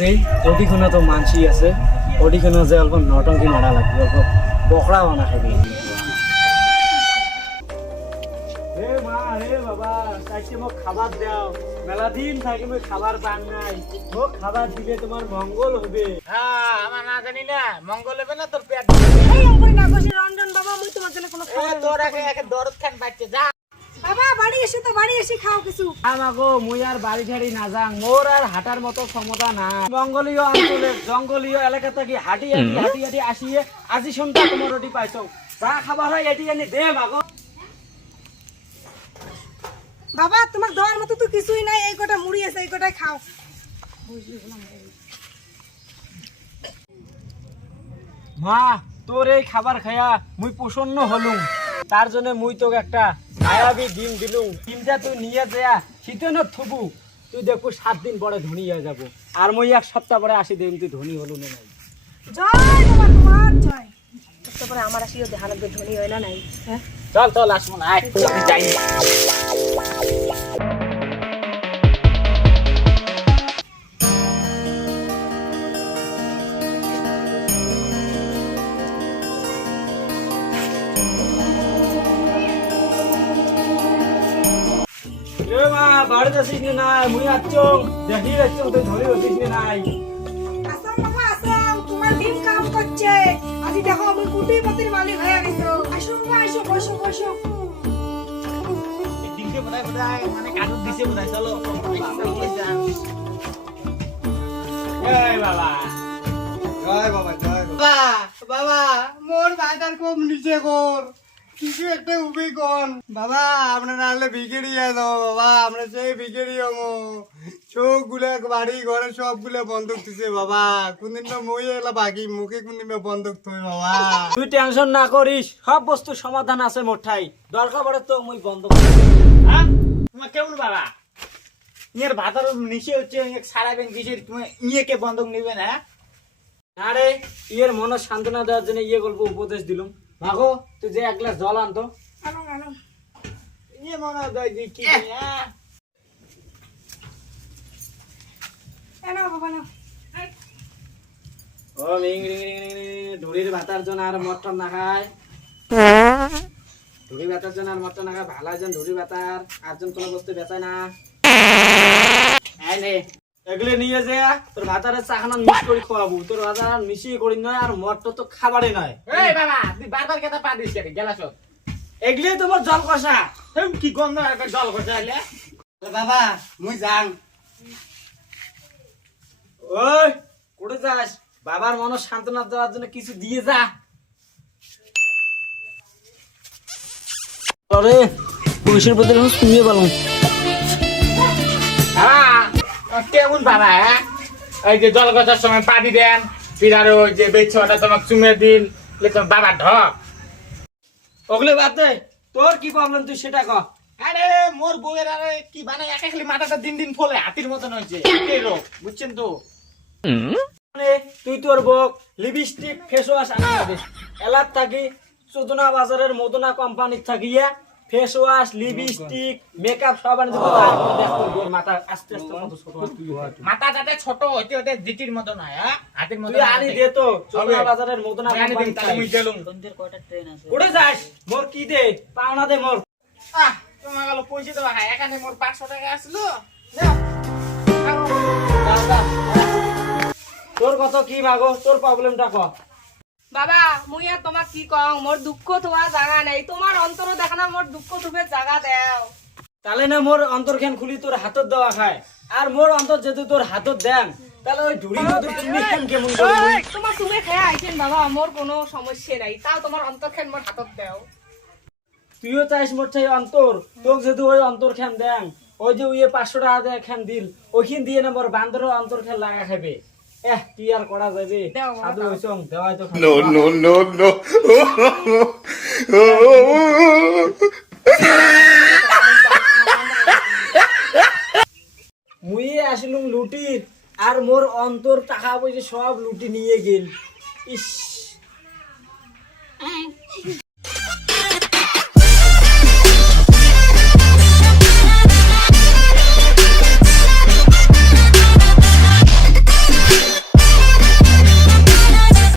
রে ওদিকনো তো মানসি আছে ওদিকনো যে অল্প নটঙ্কি মারা লাগবে অল্প বকরা বানা খাবি হে মা হে বাবা তাইকে মোক খাবার দাও মেলা দিন থাকি মই খাবার পান নাই মোক খাবার দিলে তোমার মঙ্গল হবে হ্যাঁ আমার না জানি না মঙ্গল হবে না তোর পেট এই ওই না কইছি রঞ্জন বাবা মই তোমার জন্য কোনো খাবার তোর একে দরদ খান বাচ্চা যা বাবা বাড়ি এসে খাও কিছু আমাগো মুই আর বাড়ি ঝাড়ি না যাং মোর আর হাঁটার মতো ক্ষমতা না মঙ্গলীয় অঞ্চলে জঙ্গলীয় এলাকা থেকে হাঁটি আসিয়ে আজি সন্ধ্যা তোমার ওটি পাইছো যা খাবার হয় এটি এনে দে মাগো বাবা তোমার দেওয়ার মতো তো কিছুই নাই এই কটা মুড়ি আছে এই কটাই খাও মা তোর এই খাবার খায়া মুই প্রসন্ন হলুম তার জন্য মুই তোকে একটা মায়াবী ডিম দিলুম ডিমটা তুই নিয়ে যা শীতে না থবু তুই দেখবো 7 দিন পরে ধনী হয়ে যাবো আর মুই 1 সপ্তাহ পরে আসি দিন তুই ধনী হলু না নাই জয় বাবা তোমার জয় তারপরে আমার আসিও দেখা লাগবে ধনী হয় না নাই হ্যাঁ চল চল আসবো না আয় আমি যাই বাড়ি যাচ্ছিস না মুই আচ্ছং দেখি আচ্ছং তুই ধরে হচ্ছিস না নাই আসাম বাবা আসাম তোমার ডিম কাম করছে আজি দেখো আমি কোটিপতির মালিক হয়ে গেছো আসো বাবা আসো বসো বসো ডিমকে বোধহয় মানে কাটুর দিছে বোধহয় চলো এই বাবা বাবা বাবা মোর ভাইটার খুব নিচে কর কিছু একটা উপায় কোন বাবা আপনারা আলে বিগেড়ি দাও বাবা আমরা সেই বিগেড়ি হমো চোখ গুলা বাড়ি ঘরে সবগুলা বন্ধক দিছে বাবা কোনদিন না মই এলা বাকি মুখে কোনদিন না বন্ধক থই বাবা তুই টেনশন না করিস সব বস্তু সমাধান আছে মোর ঠাই দরকার পড়ে তো মুই বন্ধ হ্যাঁ তোমার কেমন বাবা ইয়ের ভাতার নিচে হচ্ছে সারা বেন কিসের তুমি ইয়ে কে বন্ধক নেবে না আরে ইয়ের মন সান্ত্বনা দেওয়ার জন্য ইয়ে গল্প উপদেশ দিলুম ভাগো তুই যে 1 গ্লাস জল আনতো আনো আনো ইয়ে মনে হয় যে কি এনো বাবা নাও ও মিং রিং রিং রিং ধুরির ভাতার জন্য আর মটন না খায় ধুরি ভাতার জন্য আর মটন না খায় ভালো জন ধুরি ভাতার আরজন কোনো বস্তু বেচায় না এই নে এগুলো নিয়ে যা তোর ভাতারের চাখানা মিক্স করে খাওয়াবো তোর ভাতার মিশিয়ে করি নয় আর মটন তো খাবারই নয় এই বাবা তুই বারবার কেটা পা দিস কেটে গেলাস এগুলো তোমার জল কষা কি গন্ধ একটা জল খসে আইলে বাবা মুই যাং ওই কোড়ে যাস বাবার মন সান্ত্বনা দেওয়ার জন্য কিছু দিয়ে যা আরে পুলিশের প্রতি শুনিয়ে বলুন কেমন বাবা হ্যাঁ এই যে জল গছার সময় পানি দেন ফিরার ওই যে বেচ্ছটা তোমাকে চুমে দিন তোমার বাবা ঢক ওগুলো বাদ দে তোর কি প্রবলেম তুই সেটা কর আরে মোর বউয়ের আরে কি বানাই একা খালি মাথাটা দিন দিন ফলে হাতির মতন হয়েছে এই রোগ বুঝছেন তো তুই তোর বক লিপস্টিক ফেস ওয়াশ আনা দে এলার থাকি চোদনা বাজারের মদনা কোম্পানির থাকিয়া ফেস ওয়াশ লিপস্টিক মেকআপ সব আনি দেবো তারপর দেখ তোর বউর মাথা আস্তে আস্তে কত ছোট হয় তুই হয় মাথা যাতে ছোট হইতে হইতে জিটির মতন হয় হ্যাঁ হাতির মতন তুই আনি দে তো চোদনা বাজারের মদনা আনি দিন কোম্পানি তাহলে মুই গেলুম উড়ে যাস মোর কি দে পাওনা দে মোর তোমার গেল পয়সা দেওয়া হয় এখানে মোর 500 টাকা আসলো তোর কত কি মাগো তোর প্রবলেমটা ক বাবা মুই আর তোমাক কি কং মোর দুঃখ তোমার জায়গা নেই তোমার অন্তর দেখানা মোর দুঃখ তুমি জায়গা দেও তাহলে না মোর অন্তরখান খুলি তোর হাতত দেওয়া খায় আর মোর অন্তর যদি তোর হাতত দেন তাহলে ওই ঢুড়ি মধুর তুমি কেমন করে তোমার তুমি খেয়ে আইছেন বাবা মোর কোনো সমস্যা নাই তাও তোমার অন্তরখান মোর হাতত দেও তুইও চাইস মোর চাই অন্তর তোক যদি ওই অন্তর খান দেন ওই যে ওই 500 টাকা দিয়ে খান দিল ওইখান দিয়ে না মোর বান্দর অন্তর খান লাগা খাবে কি আর করা যাবে সাধু হইছং দেওয়াই তো No, no, no, no. মুই আসলুম লুটির আর মোর অন্তর টাকা পয়সা সব লুটি নিয়ে গেল ইস